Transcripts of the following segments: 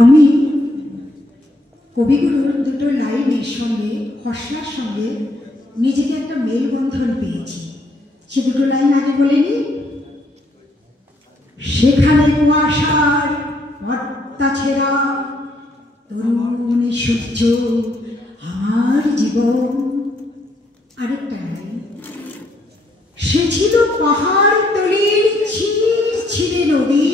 আমি কবিগুরুর দুটো লাইনের সঙ্গে হসলার সঙ্গে নিজেকে একটা মেলবন্ধন পেয়েছি। সে দুটো লাইন আগে বলে নি। সেখানে কুয়াশার পর্দা ছেঁড়া তরুণ সূর্য আমার জীবন। আরেকটা লাইন, সে ছিল পাহাড় তলির ছিঁড়ে নদী,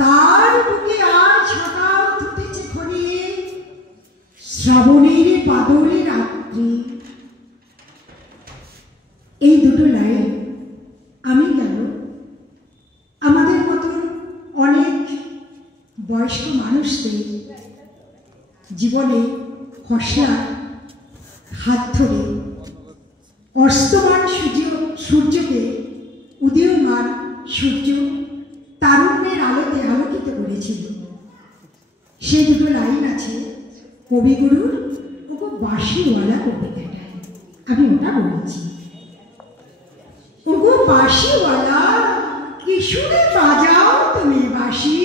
তার বুকে আজ হঠাৎ উঠেছে খনিয়ে শ্রাবণের বাদরে রাত্রি। এই দুটো লাইন আমি কেন আমাদের মতন অনেক বয়স্ক মানুষদের জীবনে হসলার হাত ধরে অস্তমান সূর্যকে উদীয়মান সূর্য তারুণ্যের আলোতে আলোকিত করেছিল। সে দুটো লাইন আছে কবিগুরুর ওগো বাঁশিওয়ালা কবিতাটায়। আমি ওটা বলেছি, ওগো বাঁশিওয়ালা কি সুরে বাজাও তুমি বাঁশি,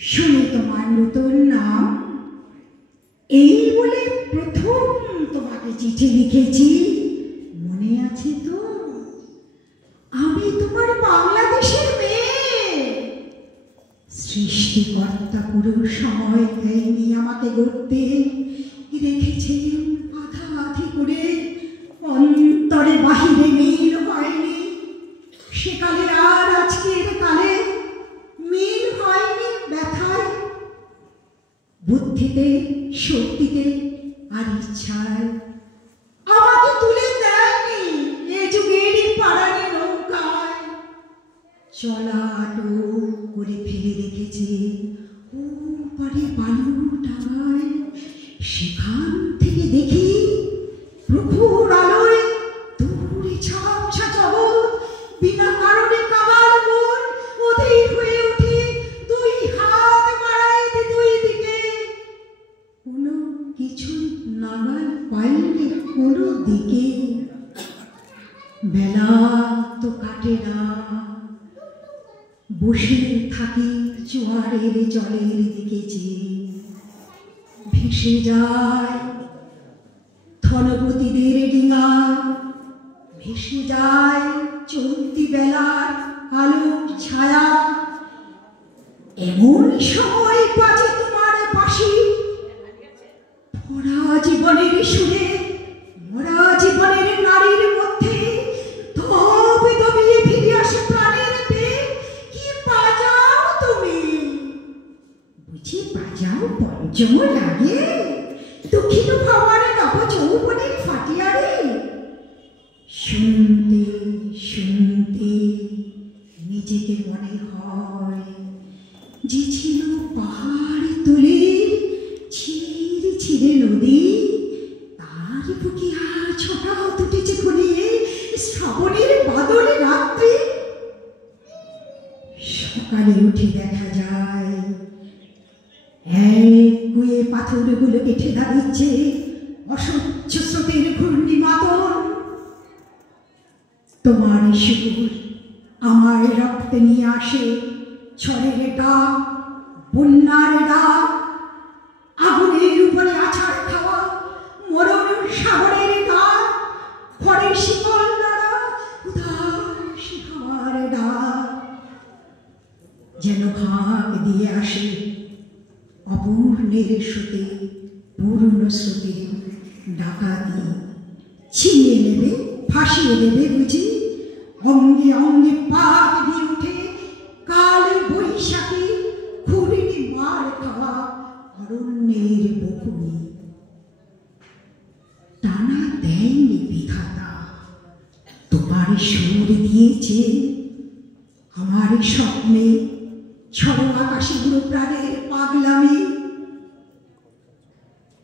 শুনে তোমার নতুন নাম। এই বলে প্রথম তোমাকে চিঠি লিখেছি, মনে আছে তো? আমি তোমার বাংলাদেশের মেয়ে। সৃষ্টিকর্তা পুরো সময় দেয়নি আমাকে গড়তে, রেখেছেন আধা আধি করে, অন্তরে বাহিরে মিল হয়নি। সেকালে আর আজকের কালে মিল হয়নি ব্যথায়, বুদ্ধিতে শক্তিতে আর ইচ্ছায়। আমাকে তুলে দেয়নি এ যুগের পাড়ানি নৌকায়, চলা আটক করে ফেলে রেখেছে ও পারে বালুটায়। সেখান থেকে দেখি প্রভুর আলোয় দূরে ঝাপসা জগৎ, বিনা কারণে কামাল মন অধীর হয়ে উঠে, দুই হাত বাড়ায় দুই দিকে, কোনো কিছু নাগাল পাইলে কোনো দিকে। বেলা তো কাটে না, বসে থাকি জোয়ারের জলের দিকে যে ভেসে যায় ধনপতিদের ডিঙা, ভেসে যায় চলতি বেলার আলোক ছায়া। এমন সময় বাজে তোমার বাঁশি, ভরা জীবনের সুরে, মরা জীবনের নারীর মধ্যে ধবে ধবিয়ে ফিরে আসে প্রাণের বেগ। কি বাজাও তুমি, বুঝি বাজাও পঞ্চম লাগে দক্ষিণ ভাবার নব যৌবনের ফাটিয়ারে। শুনতে শুনতে নিজেকে মনে হয় যে ছিল পাহাড় তুলে ছিঁড়ে ছিঁড়ে নদী, তার বুকে আজ হঠাৎ উঠেছে ঘনিয়ে শ্রাবণের বাদলে রাত্রি। সকালে উঠে দেখা যায় এক গুয়ে পাথরগুলোকে ঠেলা দিচ্ছে অসহ্য স্রোতের ঘূর্ণি মাতন। তোমার সুর আমার রক্তে নিয়ে আসে ঝড়ের ডাক, বন্যার ডাক, আগুনের উপরে আছাড় খাওয়া মরণ সাগরের ডাক, খড়ের শিকল নাড়া উদাস হাওয়ার ডাক। যেন ভাগ দিয়ে আসে অপূর্ণের স্রোতে পূর্ণ স্রোতে ডাকাতি, ছিনিয়ে নেবে ফাঁসিয়ে দেবে বুঝি। অঙ্গে অঙ্গে পাক দিয়ে উঠে কাল বৈশাখী ঘূর্ণি মার খাওয়া অরণ্যের বকুনি। টানা দেয়নি বিধাতা, তোমার সুর দিয়েছে আমার স্বপ্নে ছড়ো আকাশে গুরু প্রাণের পাগলামি।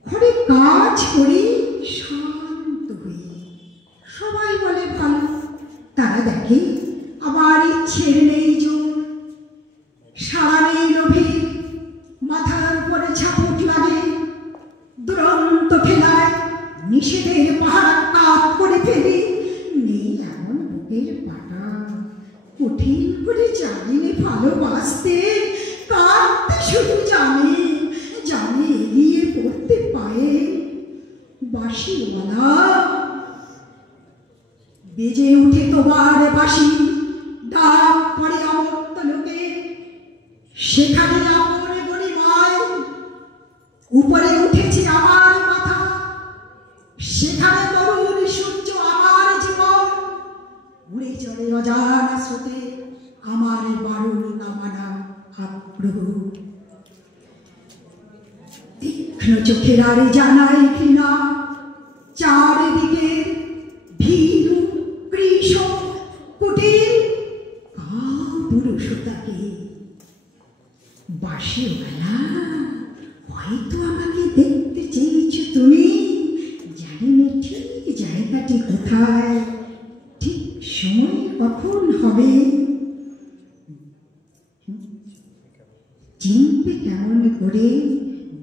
ঘরে কাজ করি শান্ত হয়ে, সবাই বলে ভালো, তারা দেখে আমার ইচ্ছের নেই জোর, সারা নেই লোভে, মাথার উপরে ঝাপট লাগে দুরন্ত খেলায়, নিষেধের পাহাড় কাত করে ফেলি। নেই এমন বুকের পাটা, কঠিন করে জানিনি ভালোবাসতে, কাঁদতে শুধু জানে জানে এগিয়ে পড়তে পায়ে বাঁশিওয়ালা বেজে উঠে তোমার বাঁশি ডাক পড়ে অমর্ত লোকে সেখানে আপন গরিমায় উপরে উঠেছে আমার মাথা সেখানে তরুণ সূর্য আমার জীবন উড়ে চলে অজানা স্রোতে আমার বারুণ নামানা আগ্রহ তীক্ষ্ণ চোখের আরে জানাই ঘৃণা চারিদিকে ভীরু কৃষ কুটির কাপুরুষতাকে বাঁশিওয়ালা হয়তো আমাকে দেখতে চেয়েছ তুমি জানি না ঠিক জায়গাটি কোথায় ঠিক সময় কখন হবে চিনবে কেমন করে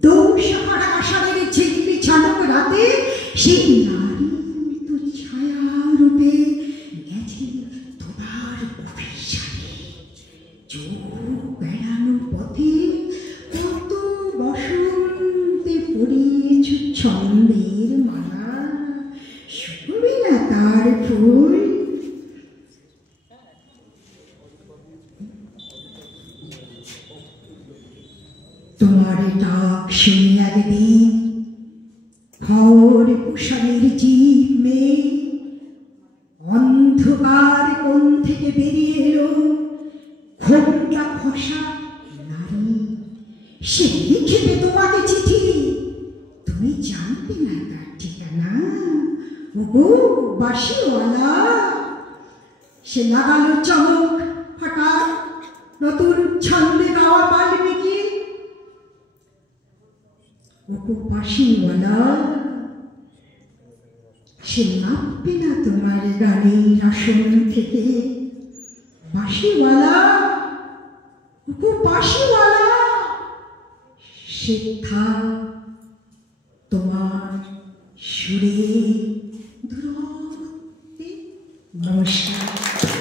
দৌসাহারা আষাঢ়ের ঝিল্লি ছাড়ক রাতে সেই নারী মৃত্যু ছায়া রূপে গেছে তোমার অভিসারে চোখ বেড়ানো পথে কত বসন্তে পড়িয়েছ ছন্দের মালা শুনবে না তার ফুল তোমার ডাক শুনি একদিন খড় কুশালের জীব মেয়ে অন্ধকার কোণ থেকে বেরিয়ে এলো ঘোমটা খসা নারী সে লিখবে তোমাকে চিঠি তুমি জানবে না তার ঠিকানা ওগো বাঁশিওয়ালা সে লাগালো চমক হঠাৎ নতুন ছন্দে গাওয়া বাল্মীকি ওগো বাঁশিওয়ালা সে নামবে না তোমার গানের আসন থেকে বাঁশিওয়ালা ওগো বাঁশিওয়ালা সে থাক তোমার সুরে দূরত্বে। নমস্কার।